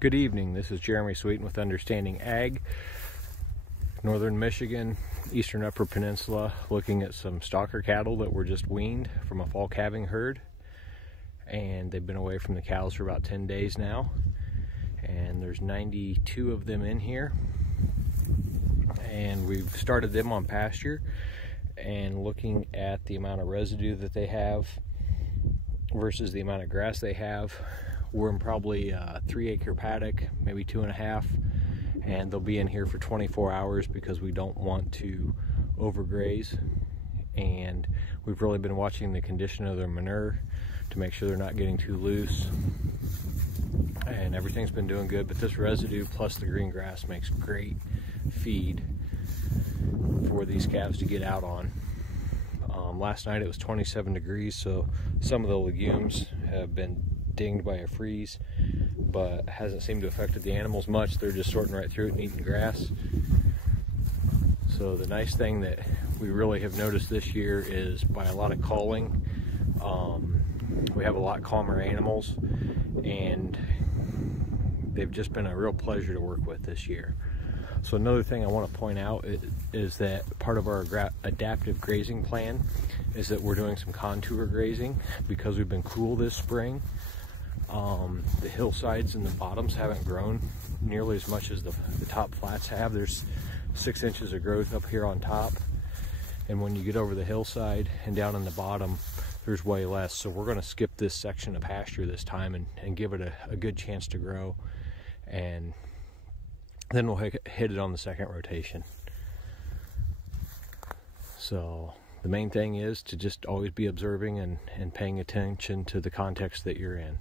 Good evening, this is Jeremy Sweeten with Understanding Ag, Northern Michigan, Eastern Upper Peninsula, looking at some stocker cattle that were just weaned from a fall calving herd. And they've been away from the cows for about 10 days now. And there's 92 of them in here. And we've started them on pasture, and looking at the amount of residue that they have versus the amount of grass they have. We're in probably a 3-acre paddock, maybe 2.5, and they'll be in here for 24 hours because we don't want to overgraze. And we've really been watching the condition of their manure to make sure they're not getting too loose. And everything's been doing good, but this residue plus the green grass makes great feed for these calves to get out on. Last night it was 27 degrees, so some of the legumes have been dinged by a freeze, but hasn't seemed to affect the animals much. They're just sorting right through it and eating grass. So the nice thing that we really have noticed this year is by a lot of culling, we have a lot calmer animals, and they've just been a real pleasure to work with this year. So another thing I want to point out is that part of our adaptive grazing plan is that we're doing some contour grazing because we've been cool this spring. The hillsides and the bottoms haven't grown nearly as much as the top flats have. There's 6 inches of growth up here on top, and when you get over the hillside and down in the bottom, there's way less. So we're going to skip this section of pasture this time and give it a good chance to grow, and then we'll hit it on the second rotation. So the main thing is to just always be observing and paying attention to the context that you're in.